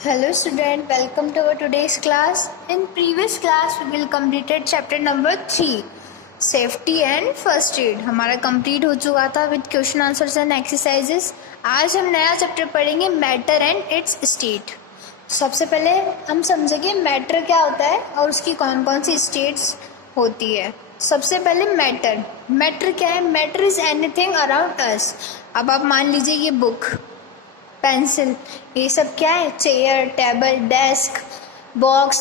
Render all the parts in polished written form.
Hello student, welcome to our today's class. In previous class we will completed chapter number 3 safety and first aid. हमारा complete हो चुका था with question answers and exercises. आज हम नया chapter पढ़ेंगे matter and it's state. सबसे पहले हम समझेंगे मैटर क्या होता है और उसकी कौन कौन सी स्टेट्स होती है. सबसे पहले मैटर क्या है? Matter is anything around us. अब आप मान लीजिए ये बुक, पेंसिल, ये सब क्या है? Chair, table, desk, box,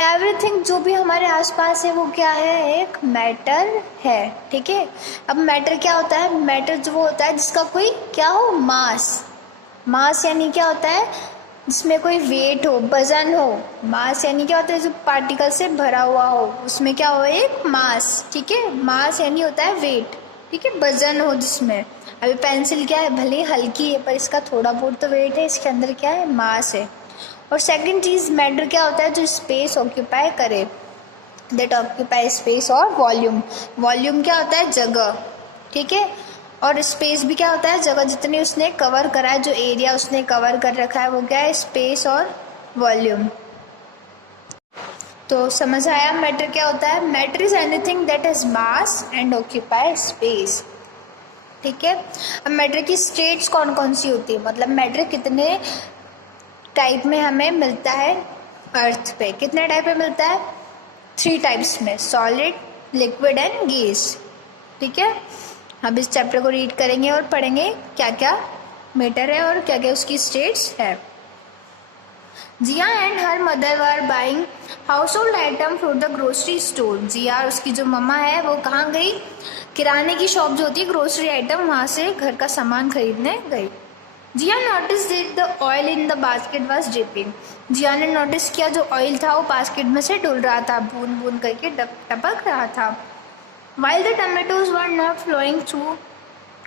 everything जो भी हमारे आसपास है वो क्या है? एक मैटर है. ठीक है. अब मैटर क्या होता है? मैटर जो वो होता है जिसका कोई क्या हो? मास यानी क्या होता है? जिसमें कोई वेट हो, वजन हो. मास यानी क्या होता है? जो पार्टिकल से भरा हुआ हो, उसमें क्या हो? एक मास. ठीक है. मास यानी होता है वेट. ठीक है. वजन हो जिसमें. अभी पेंसिल क्या है? भले हल्की है पर इसका थोड़ा बहुत तो वेट है. इसके अंदर क्या है? मास है. और सेकंड चीज मैटर क्या होता है? जो स्पेस ऑक्यूपाई करे. That occupy space. और वॉल्यूम क्या होता है? जगह. ठीक है. और स्पेस भी क्या होता है? जगह. जितनी उसने कवर करा है, जो एरिया उसने कवर कर रखा है वो क्या है? स्पेस और वॉल्यूम. तो समझ आया मैटर क्या होता है? Matter is anything that has mass and occupy space. ठीक है. अब मैटर की स्टेट्स कौन कौन सी होती है? मतलब मैटर कितने टाइप में हमें मिलता है अर्थ पे? कितने टाइप में मिलता है? 3 टाइप्स में, सॉलिड, लिक्विड एंड गैस. ठीक है. अब इस चैप्टर को रीड करेंगे और पढ़ेंगे क्या क्या मैटर है और क्या क्या उसकी स्टेट्स है. Jia and her mother were buying household item from the grocery store. Jia और उसकी जो मम्मा है वो कहाँ गई? किराने की शॉप जो होती है, ग्रोसरी आइटम, वहाँ से घर का सामान खरीदने गई. Jia notice that the oil in the basket was dripping. Jia ने नोटिस किया जो ऑयल था वो बास्केट में से डुल रहा था, बूंद बूंद करके टपक रहा था. While the tomatoes were not flowing through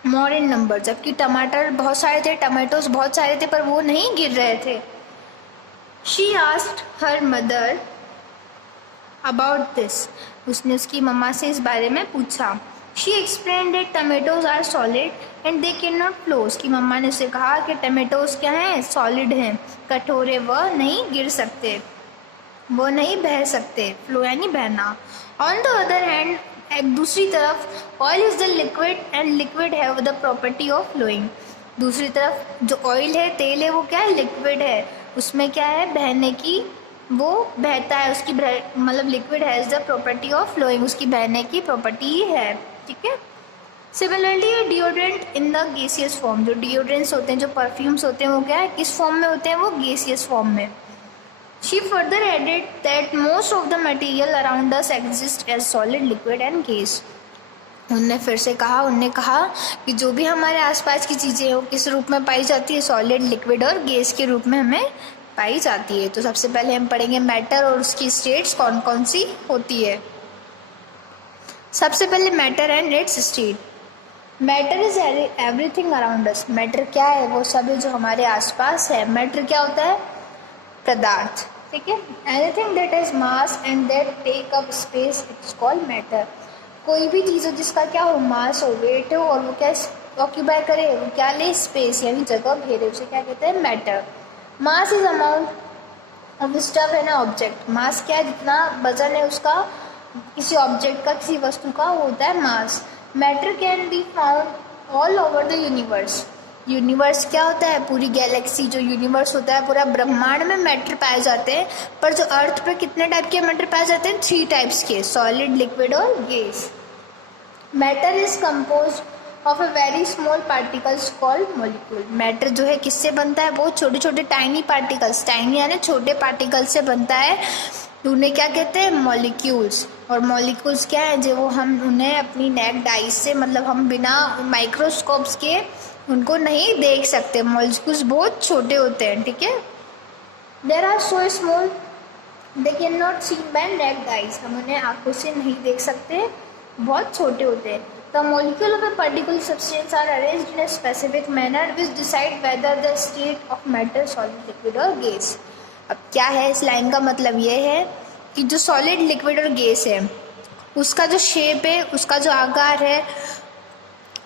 more in number. जबकि टमाटर बहुत सारे थे, टमेटोज बहुत सारे थे पर वो नहीं गिर रहे थे. She asked her mother about this. उसने उसकी मम्मा से इस बारे में पूछा. She explain that tomatoes are solid and they can not flow. उसकी मम्मा ने उसे कहा कि टमेटोज क्या हैं? सॉलिड हैं, कठोरे, वह नहीं गिर सकते, वो नहीं बह सकते. फ्लो यानी बहना. ऑन द अदर हैंड, एक दूसरी तरफ, oil is the liquid and liquid have the property of flowing. दूसरी तरफ जो ऑयल है, तेल है, वो क्या है? लिक्विड है. उसमें क्या है? बहने की, वो बहता है. उसकी मतलब liquid has the property of flowing, उसकी बहने की प्रॉपर्टी ही है. ठीक है. Similarly deodorant in the gaseous form. जो डिओड्रेंट्स होते हैं, जो परफ्यूम्स होते हैं, वो क्या है? किस फॉर्म में होते हैं? वो गैसियस फॉर्म में. She further added that most of the material around us exist as solid, liquid and gas. उनने कहा कि जो भी हमारे आसपास की चीज़ें हैं वो किस रूप में पाई जाती है? सॉलिड, लिक्विड और गैस के रूप में हमें पाई जाती है. तो सबसे पहले हम पढ़ेंगे मैटर और उसकी स्टेट्स कौन कौन सी होती है. सबसे पहले matter and it's state. Matter is everything around us. Matter क्या है? वो सब है जो हमारे आसपास है. मैटर क्या होता है? पदार्थ. ठीक है. Anything that has mass and that take up space, it's called matter. कोई भी चीज़ हो जिसका क्या हो? मास हो, वेट हो, और वो क्या ऑक्यूपाई करे? वो क्या ले? स्पेस यानी जगह घेरे, उसे क्या कहते हैं? Matter. Mass is amount of stuff and object. Mass क्या है? जितना वजन है उसका, किसी ऑब्जेक्ट का, किसी वस्तु का, होता है mass. Matter can be found all over the universe. Universe क्या होता है? पूरी गैलेक्सी, जो यूनिवर्स होता है, पूरा ब्रह्मांड में मैटर पाए जाते हैं. पर जो अर्थ पे कितने टाइप के मैटर पाए जाते हैं? 3 टाइप्स के, सॉलिड, लिक्विड और gas. Matter is compose of a very small particles called molecule. Matter जो है किससे बनता है? वो छोटे छोटे टाइनी पार्टिकल्स, टाइनी यानी छोटे पार्टिकल से बनता है. उन्हें क्या कहते हैं? मॉलिक्यूल्स. और मॉलिक्यूल्स क्या है? जो वो हम उन्हें अपनी नेक्ड आइज से, मतलब हम बिना माइक्रोस्कोप्स के उनको नहीं देख सकते. मॉलिक्यूल्स बहुत छोटे होते हैं. ठीक है. There are so small they can not seen by naked eyes. हम उन्हें आंखों से नहीं देख सकते, बहुत छोटे होते हैं. The molecule of a particular substance are arranged in a specific manner which decide whether the state of matter, solid, liquid और गैस. अब क्या है? इस लाइन का मतलब ये है कि जो सॉलिड, लिक्विड और गैस है उसका जो शेप है, उसका जो आकार है,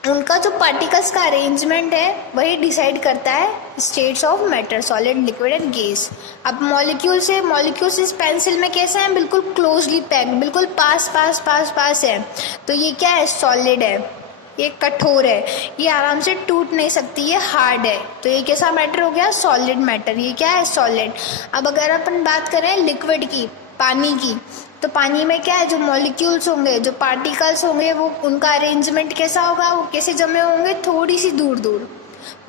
उनका जो पार्टिकल्स का अरेंजमेंट है वही डिसाइड करता है states of matter, solid, liquid and gas. अब मॉलिक्यूल्स इस पेंसिल में कैसे हैं, बिल्कुल क्लोजली पैक्ड, बिल्कुल पास पास पास पास है। तो ये क्या है, सॉलिड है, ये कठोर है, ये आराम से टूट नहीं सकती, ये हार्ड है। तो ये कैसा मैटर हो गया, सॉलिड मैटर। ये क्या है, सॉलिड। अब अगर अपन बात करें लिक्विड की, पानी की, तो पानी में क्या है, जो मॉलिक्यूल्स होंगे, जो पार्टिकल्स होंगे, वो उनका अरेंजमेंट कैसा होगा, वो कैसे जमे होंगे, थोड़ी सी दूर दूर,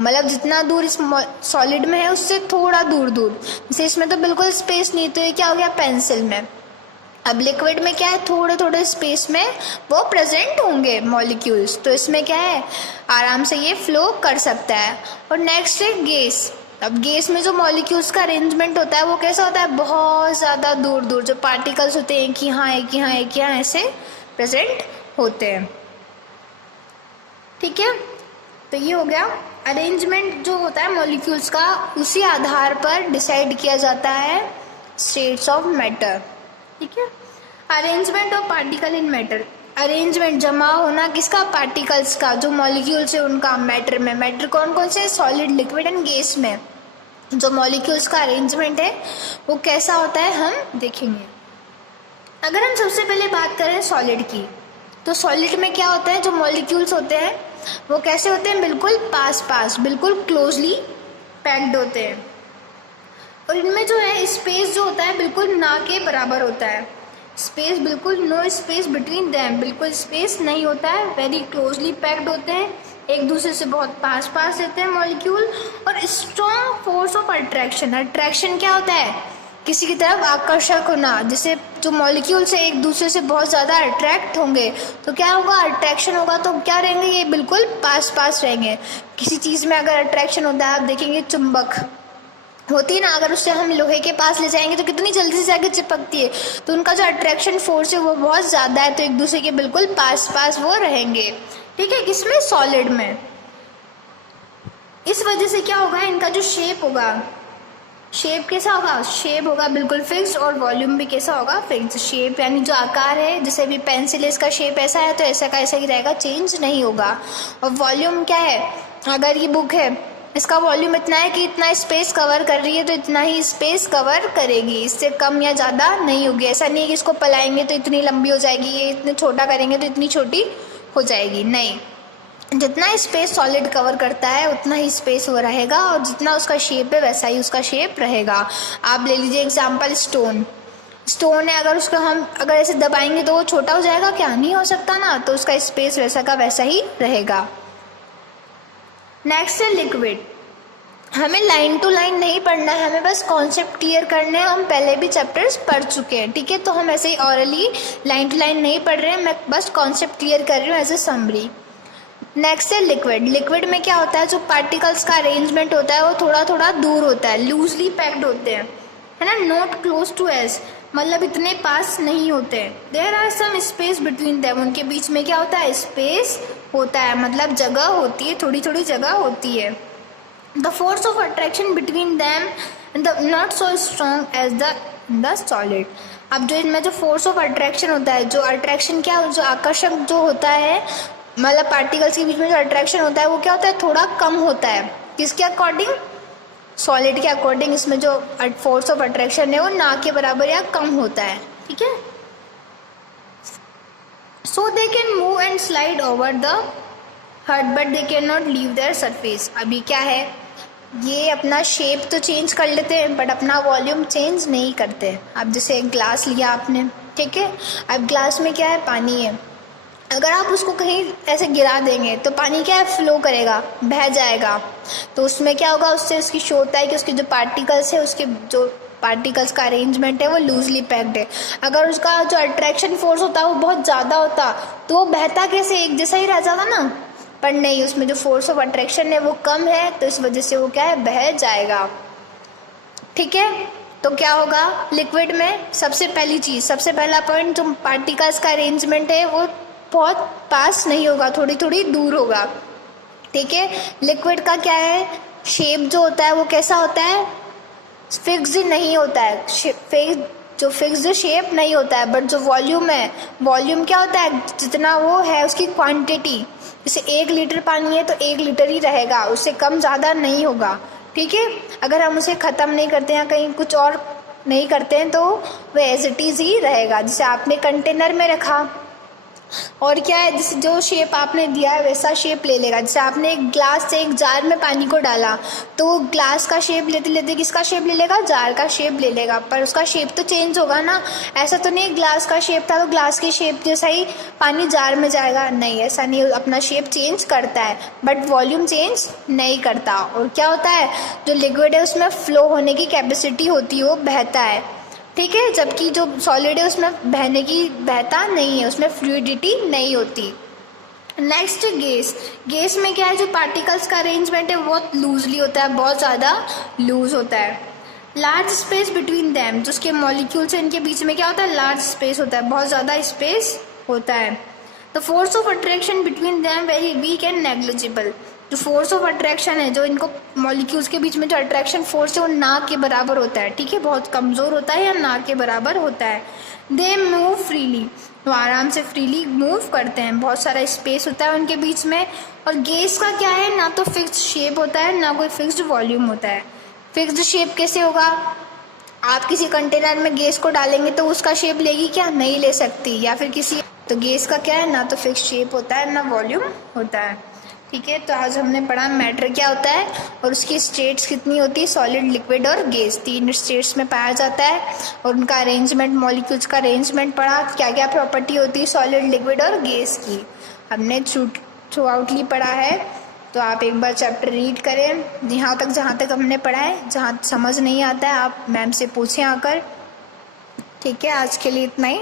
मतलब जितना दूर इस सॉलिड में है उससे थोड़ा दूर दूर। जैसे इसमें तो बिल्कुल स्पेस नहीं, तो ये क्या हो गया, पेंसिल में। अब लिक्विड में क्या है, थोड़े थोड़े स्पेस में वो प्रेजेंट होंगे मॉलिक्यूल्स, तो इसमें क्या है, आराम से ये फ्लो कर सकता है। और नेक्स्ट है गैस। अब गैस में जो मॉलिक्यूल्स का अरेंजमेंट होता है वो कैसा होता है, बहुत ज़्यादा दूर दूर, जो पार्टिकल्स होते हैं कि हाँ एक यहाँ एक यहाँ ऐसे प्रेजेंट होते हैं। ठीक है, तो ये हो गया अरेंजमेंट जो होता है मॉलिक्यूल्स का, उसी आधार पर डिसाइड किया जाता है स्टेट्स ऑफ मैटर। ठीक है, arrangement of particle in matter. Arrangement, जमा होना किसका, पार्टिकल्स का, जो मॉलिक्यूल्स है उनका मैटर में। मैटर कौन कौन से, सॉलिड, लिक्विड एंड गैस में। जो मॉलिक्यूल्स का अरेंजमेंट है वो कैसा होता है हम देखेंगे। अगर हम सबसे पहले बात करें सॉलिड की, तो सॉलिड में क्या होता है, जो मॉलिक्यूल्स होते हैं वो कैसे होते हैं, बिल्कुल पास पास, बिल्कुल क्लोजली पैक्ड होते हैं। और इनमें जो है स्पेस जो होता है बिल्कुल ना के बराबर होता है, स्पेस बिल्कुल, नो स्पेस बिटवीन देम, बिल्कुल स्पेस नहीं होता है, वेरी क्लोजली पैक्ड होते हैं, एक दूसरे से बहुत पास पास रहते हैं मॉलिक्यूल। और strong force of attraction. Attraction क्या होता है, किसी की तरफ आकर्षक होना, जैसे जो मॉलिक्यूल से एक दूसरे से बहुत ज़्यादा अट्रैक्ट होंगे तो क्या होगा, अट्रैक्शन होगा, तो क्या रहेंगे, ये बिल्कुल पास पास रहेंगे। किसी चीज़ में अगर अट्रैक्शन होता है, आप देखेंगे चुंबक होती है ना, अगर उससे हम लोहे के पास ले जाएंगे तो कितनी जल्दी से जाके चिपकती है, तो उनका जो अट्रैक्शन फोर्स है वो बहुत ज़्यादा है, तो एक दूसरे के बिल्कुल पास पास वो रहेंगे। ठीक है, किसमें, सॉलिड में। इस वजह से क्या होगा, इनका जो शेप होगा, शेप कैसा होगा, शेप होगा बिल्कुल फिक्स, और वॉल्यूम भी कैसा होगा, फिक्स। शेप यानी जो आकार है, जैसे भी पेंसिल है, इसका शेप ऐसा है तो ऐसा का ऐसा ही रहेगा, चेंज नहीं होगा। और वॉल्यूम क्या है, अगर ये बुक है, इसका वॉल्यूम इतना है कि इतना स्पेस कवर कर रही है तो इतना ही स्पेस कवर करेगी, इससे कम या ज़्यादा नहीं होगी। ऐसा नहीं है कि इसको पलाएंगे तो इतनी लंबी हो जाएगी, ये इतने छोटा करेंगे तो इतनी छोटी हो जाएगी, नहीं। जितना स्पेस सॉलिड कवर करता है उतना ही स्पेस वो रहेगा, और जितना उसका शेप है वैसा ही उसका शेप रहेगा। आप ले लीजिए एग्जाम्पल, स्टोन है, अगर उसको हम अगर ऐसे दबाएंगे तो वो छोटा हो जाएगा क्या, नहीं हो सकता ना, तो उसका स्पेस वैसा का वैसा ही रहेगा। नेक्स्ट है लिक्विड। हमें लाइन टू लाइन नहीं पढ़ना है, हमें बस कॉन्सेप्ट क्लियर करने हैं, हम पहले भी चैप्टर्स पढ़ चुके हैं। ठीक है, तो हम ऐसे ही ऑरली लाइन टू लाइन नहीं पढ़ रहे हैं, मैं बस कॉन्सेप्ट क्लियर कर रही हूँ एज ए समरी। नेक्स्ट है लिक्विड। लिक्विड में क्या होता है, जो पार्टिकल्स का अरेंजमेंट होता है वो थोड़ा थोड़ा दूर होता है, लूजली पैक्ड होते हैं, है ना, नॉट क्लोज टू एस, मतलब इतने पास नहीं होते। There are some space between them, उनके बीच में क्या होता है, स्पेस होता है, मतलब जगह होती है, थोड़ी थोड़ी जगह होती है। The force of attraction between them not so strong as the solid. अब जो इनमें जो फोर्स ऑफ अट्रैक्शन होता है, जो अट्रैक्शन क्या, जो आकर्षक जो होता है, मतलब पार्टिकल्स के बीच में जो अट्रैक्शन होता है वो क्या होता है, थोड़ा कम होता है। किसके अकॉर्डिंग, सॉलिड के अकॉर्डिंग। इसमें जो फोर्स ऑफ अट्रैक्शन है वो ना के बराबर या कम होता है। ठीक है, so they can move and slide over the hurt but they can not leave their surface. अभी क्या है, ये अपना शेप तो चेंज कर लेते हैं बट अपना वॉल्यूम चेंज नहीं करते। अब जैसे एक ग्लास लिया आपने, ठीक है, अब ग्लास में क्या है, पानी है, अगर आप उसको कहीं ऐसे गिरा देंगे तो पानी क्या है, फ्लो करेगा, बह जाएगा, तो उसमें क्या होगा, उससे उसकी शो होता है कि उसके जो पार्टिकल्स है, उसके जो पार्टिकल्स का अरेंजमेंट है वो लूजली पैक्ड है। अगर उसका जो अट्रैक्शन फोर्स होता है वो बहुत ज़्यादा होता तो वो बहता कैसे, एक जैसा ही रह जाता ना, पर नहीं, उसमें जो फोर्स ऑफ अट्रैक्शन है वो कम है, तो इस वजह से वो क्या है, बह जाएगा। ठीक है, तो क्या होगा, लिक्विड में सबसे पहली चीज़, सबसे पहला पॉइंट, जो पार्टिकल्स का अरेंजमेंट है वो बहुत पास नहीं होगा, थोड़ी थोड़ी दूर होगा। ठीक है, लिक्विड का क्या है, शेप जो होता है वो कैसा होता है, फिक्स्ड नहीं होता है, जो फिक्स्ड शेप नहीं होता है, बट जो वॉल्यूम है, वॉल्यूम क्या होता है, जितना वो है उसकी क्वांटिटी, जैसे 1 लीटर पानी है तो 1 लीटर ही रहेगा, उससे कम ज़्यादा नहीं होगा, ठीक है। अगर हम उसे ख़त्म नहीं करते हैं, कहीं कुछ और नहीं करते हैं, तो वह एज इट इज़ ही रहेगा। जैसे आपने कंटेनर में रखा और क्या है, जैसे जो शेप आपने दिया है वैसा शेप ले लेगा। जैसे आपने एक ग्लास से एक जार में पानी को डाला तो वो ग्लास का शेप लेते लेते किसका शेप ले लेगा, जार का शेप ले लेगा, पर उसका शेप तो चेंज होगा ना। ऐसा तो नहीं ग्लास का शेप था तो ग्लास के शेप जैसा ही पानी जार में जाएगा, नहीं, ऐसा नहीं, अपना शेप चेंज करता है बट वॉल्यूम चेंज नहीं करता। और क्या होता है, जो लिक्विड है उसमें फ्लो होने की कैपेसिटी होती है, वो बहता है, ठीक है, जबकि जो सॉलिड है उसमें बहता नहीं है, उसमें फ्लूइडिटी नहीं होती। Next gas. गैस में क्या है, जो पार्टिकल्स का अरेंजमेंट है बहुत लूजली होता है, बहुत ज़्यादा लूज होता है। लार्ज स्पेस बिटवीन दैम, जो उसके मॉलिक्यूल्स हैं इनके बीच में क्या होता है, लार्ज स्पेस होता है, बहुत ज़्यादा स्पेस होता है। The force of attraction between them very weak and negligible, जो फोर्स ऑफ अट्रैक्शन है, जो इनको मॉलिक्यूल्स के बीच में जो अट्रैक्शन फोर्स है वो ना के बराबर होता है, ठीक है, बहुत कमज़ोर होता है या ना के बराबर होता है। दे मूव फ्रीली, वो आराम से फ्रीली मूव करते हैं, बहुत सारा स्पेस होता है उनके बीच में। और गैस का क्या है, ना तो फिक्स्ड शेप होता है ना कोई फिक्स्ड वॉल्यूम होता है। फिक्स्ड शेप कैसे होगा, आप किसी कंटेनर में गैस को डालेंगे तो उसका शेप लेगी क्या, नहीं ले सकती, या फिर किसी, तो गैस का क्या है, ना तो फिक्स्ड शेप होता है ना वॉल्यूम होता है, ठीक है। तो आज हमने पढ़ा मैटर क्या होता है और उसकी स्टेट्स कितनी होती है, सॉलिड, लिक्विड और गैस, 3 स्टेट्स में पाया जाता है। और उनका अरेंजमेंट, मॉलिक्यूल्स का अरेंजमेंट पढ़ा, क्या क्या प्रॉपर्टी होती है सॉलिड, लिक्विड और गैस की, हमने थ्रू आउटली पढ़ा है। तो आप एक बार चैप्टर रीड करें, जहाँ तक हमने पढ़ा है, जहाँ समझ नहीं आता है आप मैम से पूछें आकर, ठीक है। आज के लिए इतना ही,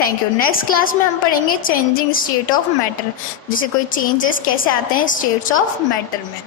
थैंक यू। नेक्स्ट क्लास में हम पढ़ेंगे चेंजिंग स्टेट ऑफ मैटर, जैसे कोई चेंजेस कैसे आते हैं स्टेट्स ऑफ मैटर में।